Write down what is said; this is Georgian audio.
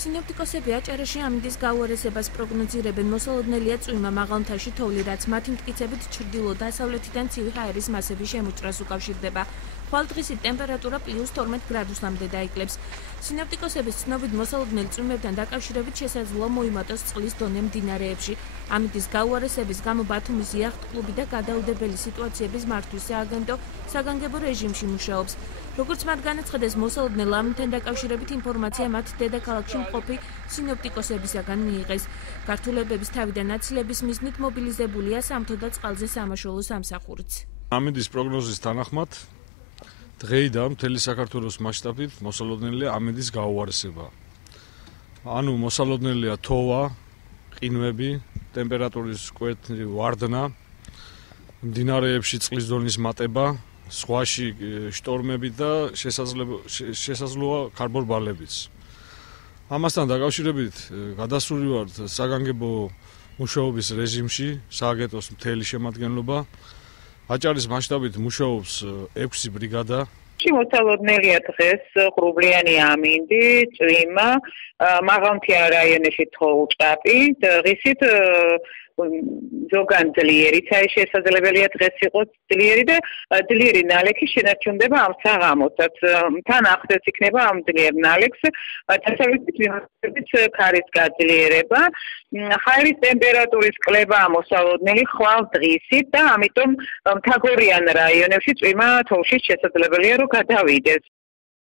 სინოპტიკოსები აჭარაში ამინდის გაუარესებას პროგნოზირებენ. მოსალოდნელია წვიმა მაღალ მთაში თოვლი, რაც მათი მტკიცებით ჩრდილო-დასავლეთიდან ცივი ჰაერის მასების შემოჭრას უკავშირდება. ხვალდღისით ტემპერატურა +12 გრადუსამდე დაიკლებს. სინოპტიკოსების ცნობით მოსალოდნელ წვიმებთან დაკავშირებით შესაძლოა მოიმატოს წყლის დონე მდინარეებში. ამინდის გაუარესების გამო ბათუმის იახტ-კლუბი და გადაუდებელი სიტუაციების მართვის სააგენტო საგანგებო რეჟიმში მუშაობს. როგორც მათ განაცხადეს, მოსალოდნელ ამინდთან დაკავშირებით ინფორმაცია მათ დედაქალაქში მყოფი სინოპტიკოსებისაგან მიიღეს. ქართულებების თავიდან აცილების მიზნით მობილიზებულია სამთო და წყალზე სამაშველო სამსახურიც. ამინდის პროგნოზის თანახმად დღეიდან მთელი საქართველოს მასშტაბით მოსალოდნელია ამინდის გაუარესება. ანუ მოსალოდნელია თოვა, ყინვები, ტემპერატურის კვეთრი ვარდნა, მდინარეებში წყლის დონის მატება, ზღვაში შტორმები და შესაძლოა ქარბონბალებიც. ამასთან დაკავშირებით გადასული ვართ საგანგებო მუშაობის რეჟიმში, სააგენტოს მთელი შემადგენლობა. აჭარის მასშტაბით მუშაობს 6 ბრიგადა. მოსალოდნელია დღეს ღრუბლიანი ამინდი, წვიმა, მაღალმთიან რაიონებში თოვლჭყაპი, დღისით ზოგან ძლიერიც შესაძლებელია დღეს იყოს ძლიერი და ძლიერი ნალექი შენარჩუნდება ამ საღამოსაც. თან ახლოს იქნება ამ ძლიერ ნალექს დასავლეთის მიმართულებით ქარის გაძლიერება. ჰაერის ტემპერატურის კლება მოსალოდნელი ხვალ დღისით და ამიტომ მთაგორიან რაიონებში წვიმა თოვშიც შესაძლებელია რომ გადავიდეს.